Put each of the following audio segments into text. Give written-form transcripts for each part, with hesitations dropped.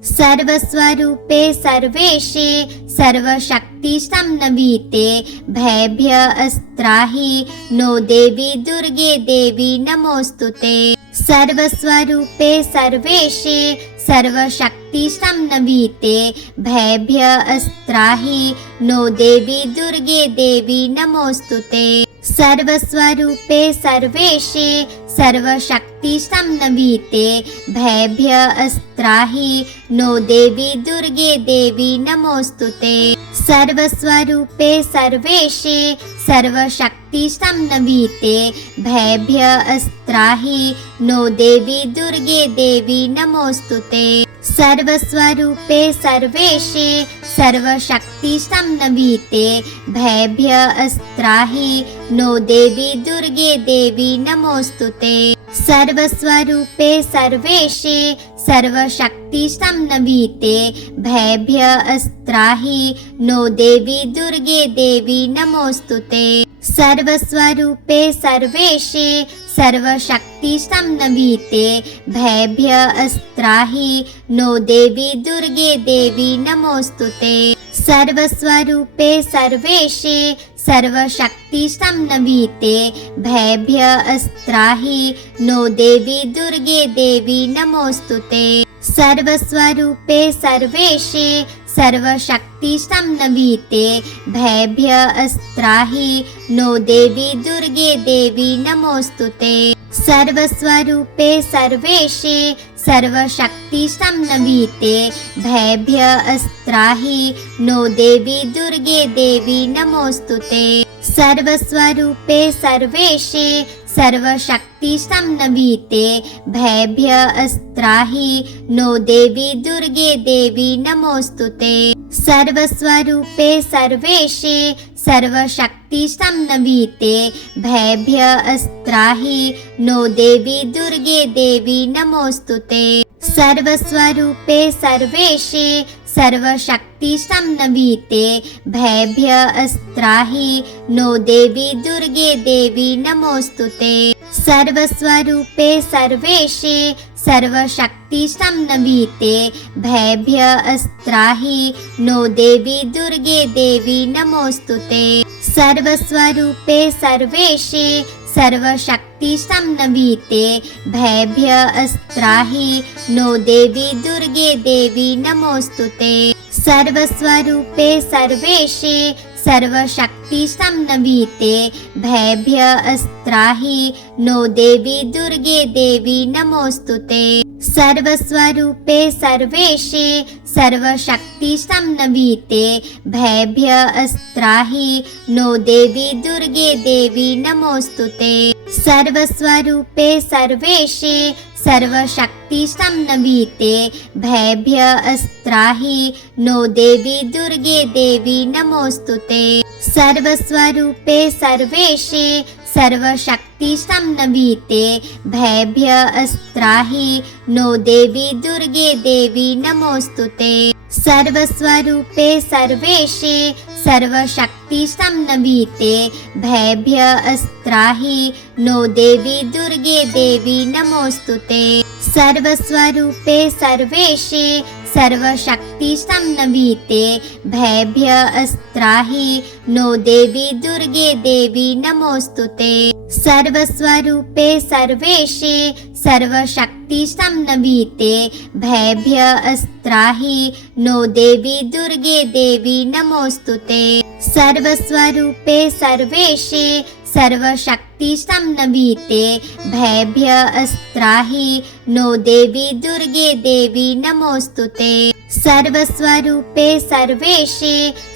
सर्वस्वरूपे सर्वेशे सर्वशक्ति संनवीते भयभ्य अस्त्राहि no देवी दुर्गे देवी नमोस्तुते। सर्वस्वरूपे सर्वेशे सर्वशक्ति संनवीते भयभ्य अस्त्राहि no देवी दुर्गे देवी नमोस्तुते। सर्वस्वरूपे सर्वेशे सर्वशक्ति संनवीते भयभ्य अस्त्राहि no देवी दुर्गे देवी नमोस्तुते। सर्वस्वरूपे सर्वेशे सर्वशक्ति संनवीते भयभ्य अस्त्राहि नो देवी दुर्गे देवी नमोस्तुते। सर्वस्वरूपे सर्वेशे सर्वशक्ति संनवीते भयभ्य अस्त्राहि नो देवी दुर्गे देवी नमोस्तुते। सर्वस्वरूपे सर्वेशे सर्वशक्ति संनवीते भयभ्य अस्त्राहि नो देवी दुर्गे देवी नमोस्तुते। सर्वस्वरूपे सर्वेशे सर्वशक्ति संनवीते भयभ्य अस्त्राहि नो देवी दुर्गे देवी नमोस्तुते। सर्वस्वरूपे सर्वेशे सर्वशक्ति संनवीते भयभ्य अस्त्राहि नो देवी दुर्गे देवी नमोस्तुते। सर्वस्वरूपे सर्वेशे सर्वशक्ति संनवीते भयभ्य अस्त्राहि नो देवी दुर्गे देवी नमोस्तुते। सर्वस्वरूपे सर्वेशे सर्वशक्ति संनवीते भयभ्य अस्त्राहि नो देवी दुर्गे देवी नमोस्तुते। सर्वस्वरूपे सर्वेशे सर्वशक्ति संनवीते भयभ्य अस्त्राहि नो देवी दुर्गे देवी नमोस्तुते। सर्वस्वरूपे सर्वेशे सर्वशक्ति संनवीते भयभ्य अस्त्राहि नो देवी दुर्गे देवी नमोस्तुते। सर्वस्वरूपे सर्वेशे सर्वशक्ति संनवीते भयभ्य अस्त्राहि नो देवी दुर्गे देवी नमोस्तुते। सर्वस्वरूपे सर्वेशे सर्वशक्ति संनवीते भयभ्य अस्त्राहि नो देवी दुर्गे देवी नमोस्तुते। सर्वस्वरूपे सर्वेशे सर्वशक्ति संनवीते भयभ्य अस्त्राहि नो देवी दुर्गे देवी नमोस्तुते। सर्वस्वरूपे सर्वेशे सर्वशक्ति संनवीते भयभ्य अस्त्राहि नो देवी दुर्गे देवी नमोस्तुते। सर्वस्वरूपे सर्वेशे सर्वशक्ति संनवीते भयभ्य अस्त्राहि नो देवी दुर्गे देवी नमोस्तुते। सर्वस्वरूपे सर्वेशे सर्वशक्ति संनवीते भयभ्य अस्त्राहि नो देवी दुर्गे देवी नमोस्तुते। सर्वस्वरूपे सर्वेशे सर्वशक्ति संनवीते भयभ्य अस्त्राहि नो देवी दुर्गे देवी नमोस्तुते। सर्वस्वरूपे सर्वेशे सर्वशक्ति संनवीते भयभ्य अस्त्राहि नो देवी दुर्गे देवी नमोस्तुते। सर्वस्वरूपे सर्वेशे सर्वशक्ति संनवीते भयभ्य अस्त्राहि नो देवी दुर्गे देवी नमोस्तुते। सर्वस्वरूपे सर्वेशे सर्वशक्ति संनवीते भयभ्य अस्त्राहि नो देवी दुर्गे देवी नमोस्तुते। सर्वस्वरूपे सर्वेशे सर्वशक्ति संनवीते भयभ्य अस्त्राहि नो देवी दुर्गे देवी नमोस्तुते। सर्वस्वरूपे सर्वेशे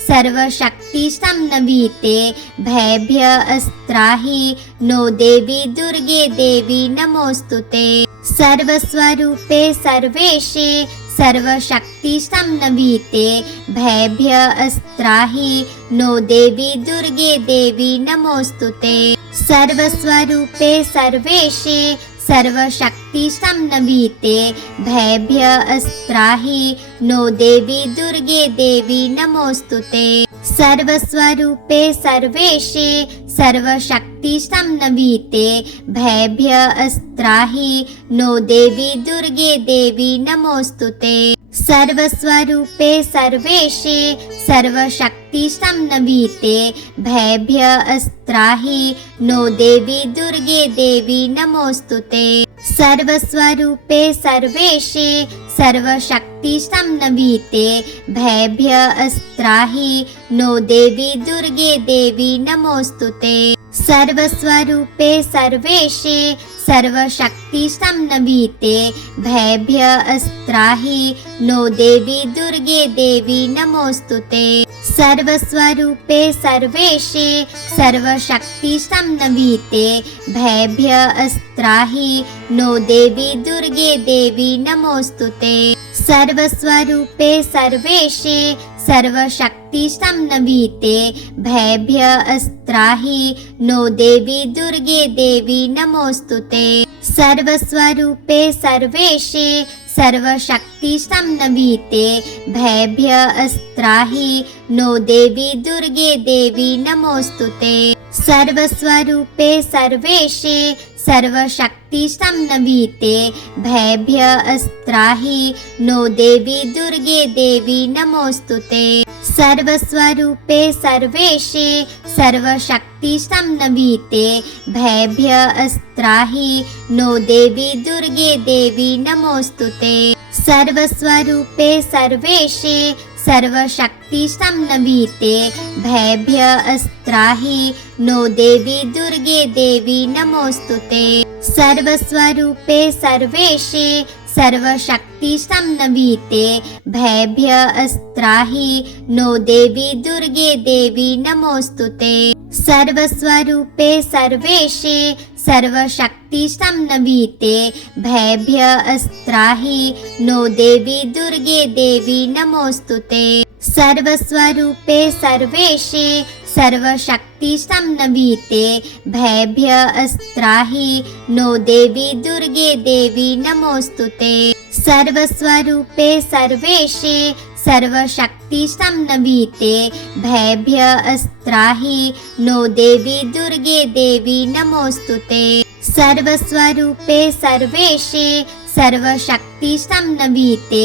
सर्वशक्ति संनवीते भयभ्य अस्त्राहि नो देवी दुर्गे देवी नमोस्तुते। सर्वस्वरूपे सर्वेशे सर्वशक्ति संनवीते भयभ्य अस्त्राहि नो देवी दुर्गे देवी नमोस्तुते। सर्वस्वरूपे सर्वेशे सर्वशक्ति संनवीते भयभ्य अस्त्राहि नो देवी दुर्गे देवी नमोस्तुते। सर्वस्वरूपे सर्वेशे सर्वशक्ति संनवीते भयभ्य अस्त्राहि नो देवी दुर्गे देवी नमोस्तुते। सर्वस्वरूपे सर्वेशे सर्वशक्ति संनवीते भयभ्य अस्त्राहि नो देवी दुर्गे देवी नमोस्तुते सर्वस्वरूपे सर्वेशे सर्वशक्ति संनवीते भयभ्य अस्त्राहि नो देवी दुर्गे देवी नमोस्तुते सर्वस्वरूपे सर्वेशे सर्वशक्ति संनवीते भयभ्य अस्त्राहि नो देवी दुर्गे देवी नमोस्तुते सर्वस्वरूपे सर्वेशे सर्वशक्ति संनवीते भयभ्य अस्त्राहि नो देवी दुर्गे देवी नमोस्तुते सर्वस्वरूपे सर्वेशे सर्वशक्ति संनवीते भयभ्य अस्त्राहि नो देवी दुर्गे देवी नमोस्तुते सर्वस्वरूपे सर्वेशे सर्वशक्ति संनवीते भयभ्य अस्त्राहि नो देवी दुर्गे देवी नमोस्तुते सर्वस्वरूपे सर्वेशे सर्वशक्ति संनवीते भयभ्य अस्त्राहि नो देवी दुर्गे देवी नमोस्तुते सर्वस्वरूपे सर्वेशे सर्वशक्ति संनवीते भयभ्य अस्त्राहि नो देवी दुर्गे देवी नमोस्तुते सर्वस्वरूपे सर्वेशे सर्वशक्ति संनवीते भयभ्य अस्त्राहि नो देवी दुर्गे देवी नमोस्तुते सर्वस्वरूपे सर्वेशे सर्वशक्ति संनवीते भयभ्य अस्त्राहि नो देवी दुर्गे देवी नमोस्तुते सर्वस्वरूपे सर्वेशे सर्वशक्ति संनवीते भयभ्य अस्त्राहि नो देवी दुर्गे देवी नमोस्तुते सर्वस्वरूपे सर्वेशे सर्वशक्ति संनवीते भयभ्य अस्त्राहि नो देवी दुर्गे देवी नमोस्तुते सर्वस्वरूपे सर्वेशे सर्वशक्ति संनवीते भयभ्य अस्त्राहि नो देवी दुर्गे देवी नमोस्तुते सर्वस्वरूपे सर्वेशे सर्वशक्ति संनवीते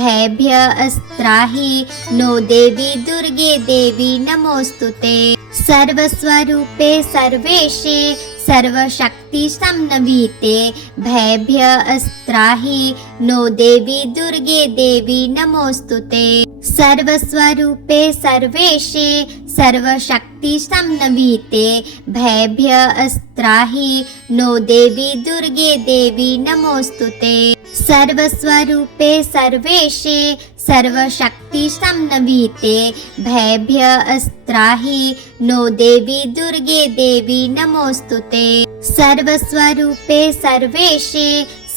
भयभ्य अस्त्राहि नो देवी दुर्गे देवी नमोस्तुते सर्वस्वरूपे सर्वेशे सर्वशक्ति संनवीते भयभ्य अस्त्राहि नो देवी दुर्गे देवी नमोस्तुते सर्वस्वरूपे सर्वेशे सर्वशक्ति संनवीते भयभ्य अस्त्राहि नो देवी दुर्गे देवी नमोस्तुते सर्वस्वरूपे सर्वेशे सर्वशक्ति संनवीते भयभ्य अस्त्राहि नो देवी दुर्गे देवी नमोस्तुते सर्वस्वरूपे सर्वेशे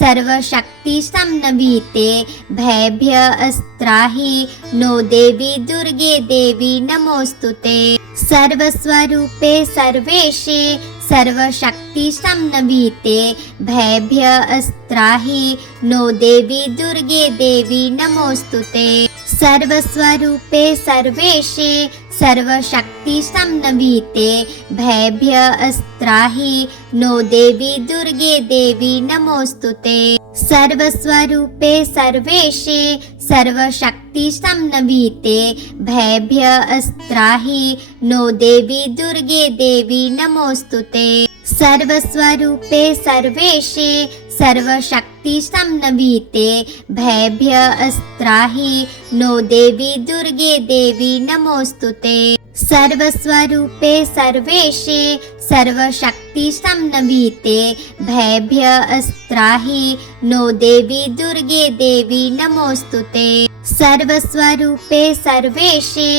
सर्वशक्ति संनवीते भयभ्य अस्त्राहि नो देवी दुर्गे देवी नमोस्तुते सर्वस्वरूपे सर्वेशे सर्वशक्ति संनवीते भयभ्य अस्त्राहि नो देवी दुर्गे देवी नमोस्तुते सर्वस्वरूपे सर्वेशे सर्वशक्ति संनवीते भयभ्य अस्त्राहि नो देवी दुर्गे देवी नमोस्तुते सर्वस्वरूपे सर्वेशे सर्वशक्ति संनवीते भयभ्य अस्त्राहि नो देवी दुर्गे देवी नमोस्तुते सर्वस्वरूपे सर्वेशे सर्वशक्ति संनवीते भयभ्य अस्त्राहि नो देवी दुर्गे देवी नमोस्तुते सर्वस्वरूपे सर्वेशे सर्वशक्ति संनवीते भयभ्य अस्त्राहि नो देवी दुर्गे देवी नमोस्तुते सर्वस्वरूपे सर्वेशे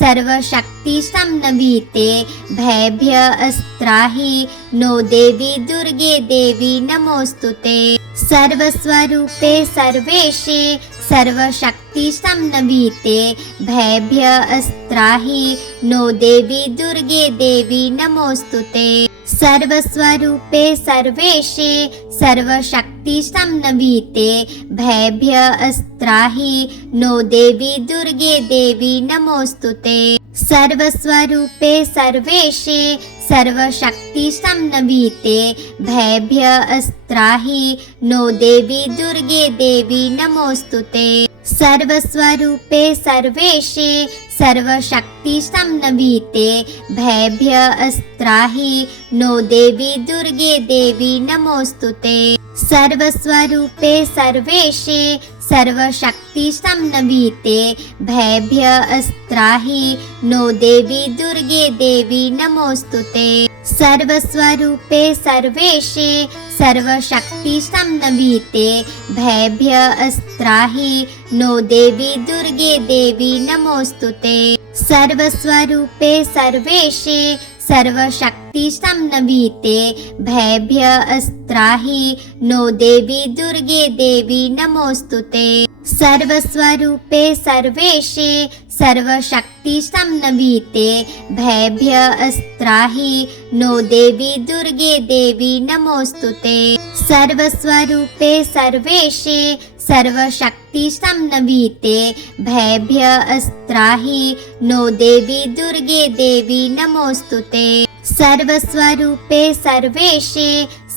सर्वशक्ति संनवीते भयभ्य अस्त्राहि नो देवी दुर्गे देवी नमोस्तुते सर्वस्वरूपे सर्वेशे सर्वशक्ति संनवीते भयभ्य अस्त्राहि नो देवी दुर्गे देवी नमोस्तुते सर्वस्वरूपे सर्वेशे सर्वशक्ति संनवीते भयभ्य अस्त्राहि नो देवी दुर्गे देवी नमोस्तुते सर्वस्वरूपे सर्वेशे सर्वशक्ति संनवीते भयभ्य अस्त्राहि नो देवी दुर्गे देवी नमोस्तुते सर्वस्वरूपे सर्वेशे सर्वशक्ति संनवीते भयभ्य अस्त्राहि नो देवी दुर्गे देवी नमोस्तुते। सर्वस्वरूपे सर्वेशे सर्वशक्ति संनवीते भयभ्य अस्त्राहि नो देवी दुर्गे देवी नमोस्तुते। सर्वस्वरूपे सर्वेशे सर्वशक्ति संनवीते भयभ्य अस्त्राहि नो देवी दुर्गे देवी नमोस्तुते। सर्वस्वरूपे सर्वेशे सर्वशक्ति संनवीते भयभ्य अस्त्राहि नो देवी दुर्गे देवी नमोस्तुते। सर्वस्वरूपे सर्वेशे सर्वशक्ति संनवीते भयभ्य अस्त्राहि नो देवी दुर्गे देवी नमोस्तुते। सर्वस्वरूपे सर्वेशे सर्वशक्ति संनवीते भयभ्य अस्त्राहि नो देवी दुर्गे देवी नमोस्तुते। सर्वस्वरूपे सर्वेशे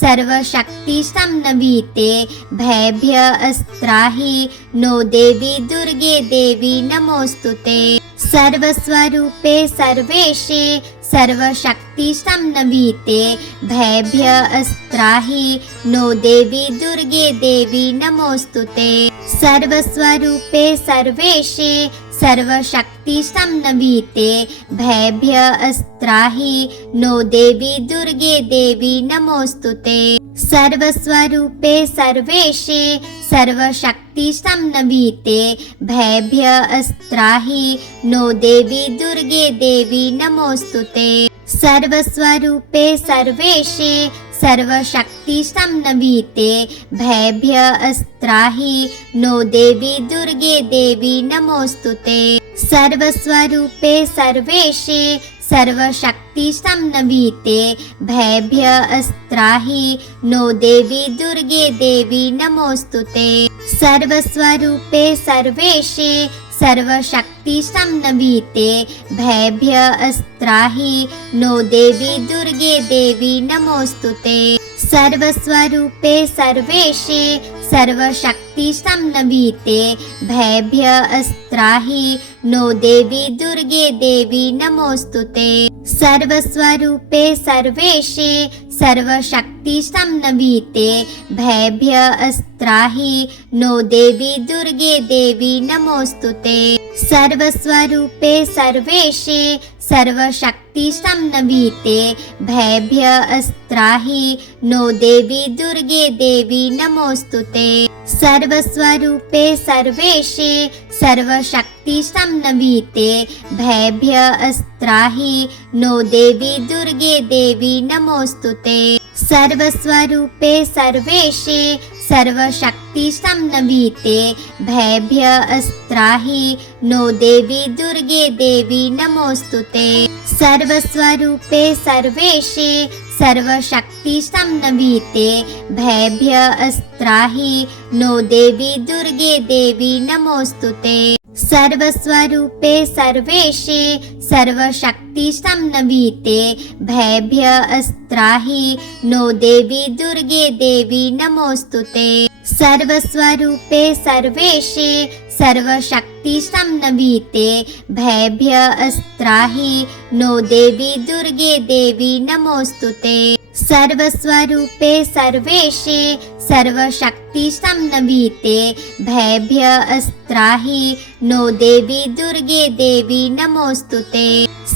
सर्वशक्ति संनवीते भयभ्य अस्त्राहि नो देवी दुर्गे देवी नमोस्तुते। सर्वस्वरूपे सर्वेशे सर्वशक्ति संनवीते भयभ्य अस्त्राहि नो देवी दुर्गे देवी नमोस्तुते। सर्वस्वरूपे सर्वेशे सर्वशक्ति संनवीते भयभ्य अस्त्राहि नो देवी दुर्गे देवी नमोस्तुते। सर्वस्वरूपे सर्वेशे सर्वशक्ति संनवीते भयभ्य अस्त्राहि नो देवी दुर्गे देवी नमोस्तुते। सर्वस्वरूपे सर्वेशे सर्वशक्ति संनवीते भयभ्य अस्त्राहि नो देवी दुर्गे देवी नमोस्तुते। सर्वस्वरूपे सर्वेशे सर्वशक्ति संनवीते भयभ्य अस्त्राहि नो देवी दुर्गे देवी नमोस्तुते। सर्वस्वरूपे सर्वेशे सर्वशक्ति संनवीते भयभ्य अस्त्राहि नो देवी दुर्गे देवी नमोस्तुते। सर्वस्वरूपे सर्वेशे सर्वशक्ति संनवीते भयभ्य अस्त्राहि नो देवी दुर्गे देवी नमोस्तुते। सर्वस्वरूपे सर्वेशे सर्वशक्ति संनवीते भयभ्य अस्त्राहि नो देवी दुर्गे देवी नमोस्तुते। सर्वस्वरूपे सर्वेशे सर्वशक्ति संनवीते भयभ्य अस्त्राहि नो देवी दुर्गे देवी नमोस्तुते। सर्वस्वरूपे सर्वेशे सर्वशक्ति संनवीते भयभ्य अस्त्राहि नो देवी दुर्गे देवी नमोस्तुते। सर्वस्वरूपे सर्वेशे सर्वशक्ति संनवीते भयभ्य अस्त्राहि नो देवी दुर्गे देवी नमोस्तुते। सर्वस्वरूपे सर्वेशे सर्वशक्ति संनवीते भयभ्य अस्त्राहि नो देवी दुर्गे देवी नमोस्तुते। सर्वस्वरूपे सर्वेशे सर्वशक्ति संनवीते भयभ्य अस्त्राहि नो देवी दुर्गे देवी नमोस्तुते। सर्वस्वरूपे सर्वेशे सर्वशक्ति संनवीते भयभ्य अस्त्राहि नो देवी दुर्गे देवी नमोस्तुते। सर्वस्वरूपे सर्वेशे सर्वशक्ति संनवीते भयभ्य अस्त्राहि नो देवी दुर्गे देवी नमोस्तुते।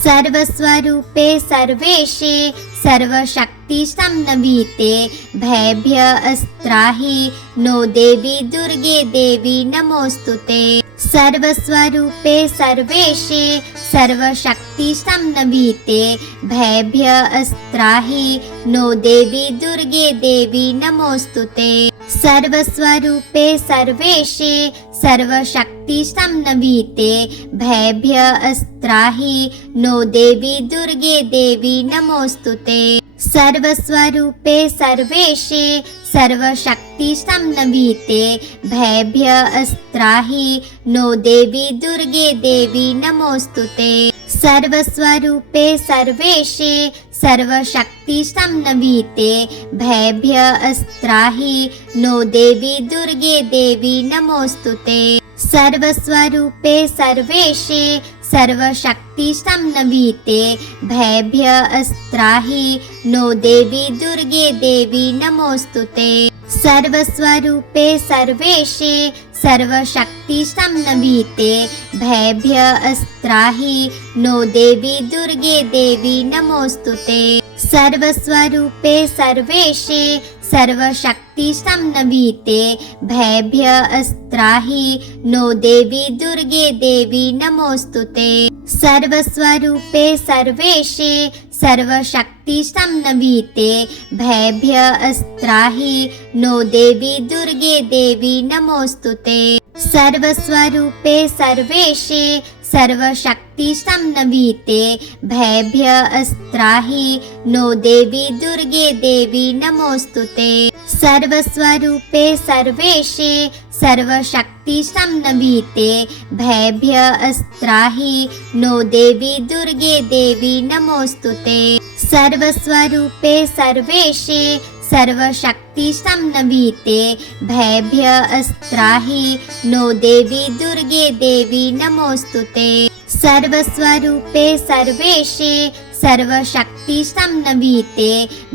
सर्वस्वरूपे सर्वेशे सर्वशक्ति संनवीते भयभ्य अस्त्राहि नो देवी दुर्गे देवी नमोस्तुते। सर्वस्वरूपे सर्वेशे सर्वशक्ति संनवीते भयभ्य अस्त्राहि नो देवी दुर्गे देवी नमोस्तुते। सर्वस्वरूपे सर्वेशे सर्वशक्ति संनवीते भयभ्य अस्त्राहि नो देवी दुर्गे देवी नमोस्तुते। सर्वस्वरूपे सर्वेशे सर्वशक्ति संनवीते भयभ्य अस्त्राहि नो देवी दुर्गे देवी नमोस्तुते। सर्वस्वरूपे सर्वेशे सर्वशक्ति संनवीते भयभ्य अस्त्राहि नो देवी दुर्गे देवी नमोस्तुते। सर्वस्वरूपे सर्वेशे सर्वशक्ति संनवीते भयभ्यस्त्राहि नो देवी दुर्गे देवी नमोस्तुते। सर्वस्वरूपे सर्वेशे सर्वशक्ति संनवीते भयभ्यस्त्राहि नो देवी दुर्गे देवी नमोस्तुते। सर्वस्वरूपे सर्वेशे सर्वशक्ति संनवीते भयभ्यस्त्राहि नो देवी दुर्गे देवी नमोस्तुते। सर्वस्वरूपे सर्वेशे सर्वशक्ति संनवीते भयभ्यस्त्राहि नो देवी दुर्गे देवी नमोस्तुते। सर्वस्वरूपे सर्वेशे सर्वशक्ति संनवीते भयभ्यस्त्राहि नो देवी दुर्गे देवी नमोस्तुते। सर्वस्वरूपे सर्वेशे सर्वशक्ति संनवीते भयभ्यस्त्राहि नो देवी दुर्गे देवी नमोस्तुते। सर्वस्वरूपे सर्वेशे सर्वशक्ति संनवीते भयभ्यस्त्राहि नो देवी दुर्गे देवी नमोस्तुते। सर्वस्वरूपे सर्वेशे सर्वशक्ति संनवीते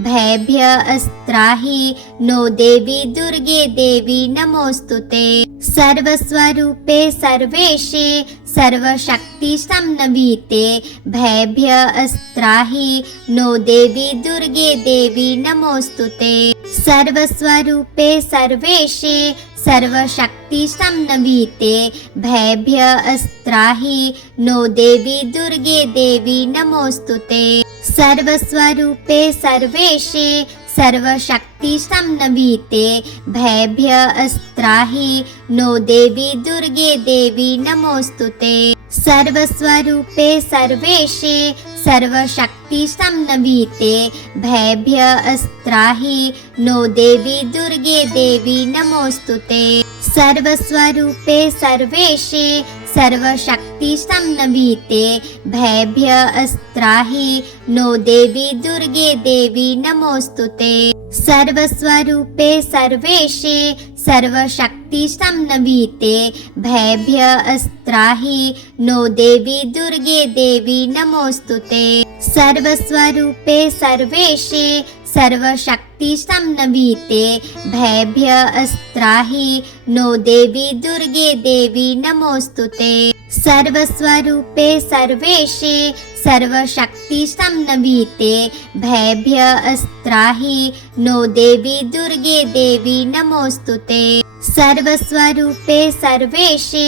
भयभ्यस्त्राहि नो देवी दुर्गे देवी नमोस्तुते। सर्वस्वरूपे सर्वेशे सर्वशक्ति संनवीते भयभ्यस्त्राहि नो देवी दुर्गे देवी नमोस्तुते। सर्वस्वरूपे सर्वेशे सर्वशक्ति संनवीते भयभ्यस्त्राहि नो देवी दुर्गे देवी नमोस्तुते। सर्वस्वरूपे सर्वेशे सर्वशक्ति संनवीते भयभ्यस्त्राहि नो देवी दुर्गे देवी नमोस्तुते। सर्वस्वरूपे सर्वेशे सर्वशक्ति संनवीते भयभ्यस्त्राहि नो देवी दुर्गे देवी नमोस्तुते। सर्वस्वरूपे सर्वेशे सर्वशक्ति संनवीते भयभ्यस्त्राहि नो देवी दुर्गे देवी नमोस्तुते। सर्वस्वरूपे सर्वेशे सर्वशक्ति संनवीते भयभ्यस्त्राहि नो देवी दुर्गे देवी नमोस्तुते। सर्वस्वरूपे सर्वेशे सर्वशक्ति संनवीते भयभ्यस्त्राहि नो देवी दुर्गे देवी नमोस्तुते। सर्वस्वरूपे सर्वेशे सर्वशक्ति संनवीते भयभ्यस्त्राहि नो देवी दुर्गे देवी नमोस्तुते। सर्वस्वरूपे सर्वेशे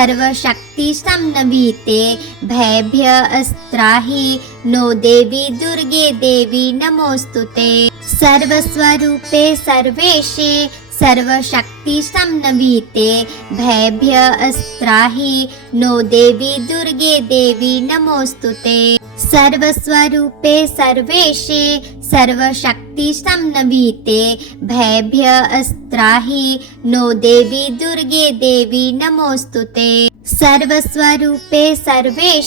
सर्वशक्ति संनवीते भयभ्यस्त्राहि नो देवी दुर्गे देवी नमोस्तुते। सर्वस्वरूपे सर्वेशे सर्वशक्ति संनवीते भयभ्यस्त्राहि नो देवी दुर्गे देवी नमोस्तुते। सर्वस्वरूपे सर्वेशे सर्वशक्ति संनवीते भयभ्यस्त्राहि नो देवी दुर्गे देवी नमोस्तुते। सर्वस्वरूपे सर्वेशे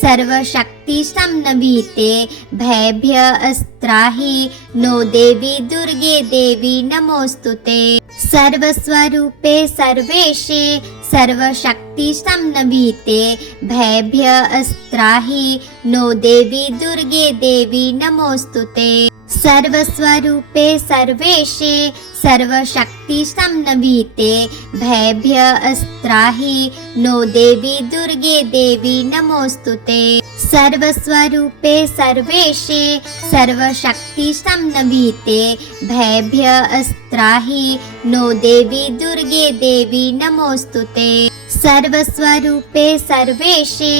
सर्वशक्ति संनवीते भयभ्यस्त्राहि नो देवी दुर्गे देवी नमोस्तुते। सर्वस्वरूपे सर्वेशे सर्वशक्ति संनवीते भयभ्यस्त्राहि नो देवी दुर्गे देवी नमोस्तुते। सर्वस्वरूपे सर्वेशे सर्वशक्ति संनवीते भयभ्यस्त्राहि नो देवी दुर्गे देवी नमोस्तुते। सर्वस्वरूपे सर्वेशे सर्वशक्ति संनवीते भयभ्यस्त्राहि नो देवी दुर्गे देवी नमोस्तुते। सर्वस्वरूपे सर्वेशे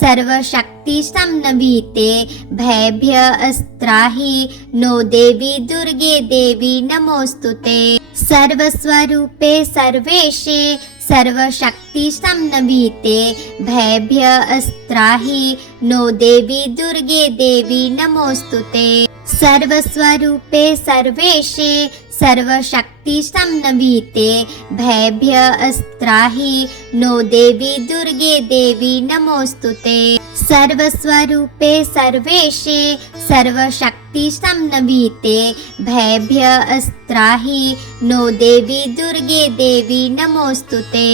सर्वशक्ति संनवीते भयभ्यस्त्राहि नो देवी दुर्गे देवी नमोस्तुते। सर्वस्वरूपे सर्वेशे सर्वशक्ति संनवीते भयभ्यस्त्राहि नो देवी दुर्गे देवी नमोस्तुते। सर्वस्वरूपे सर्वेशे सर्वशक्ति संनवीते भयभ्यस्त्राहि नो देवी दुर्गे देवी नमोस्तुते। सर्वस्वरूपे सर्वेशे सर्वशक्ति संनवीते भयभ्यस्त्राहि नो देवी दुर्गे देवी नमोस्तुते।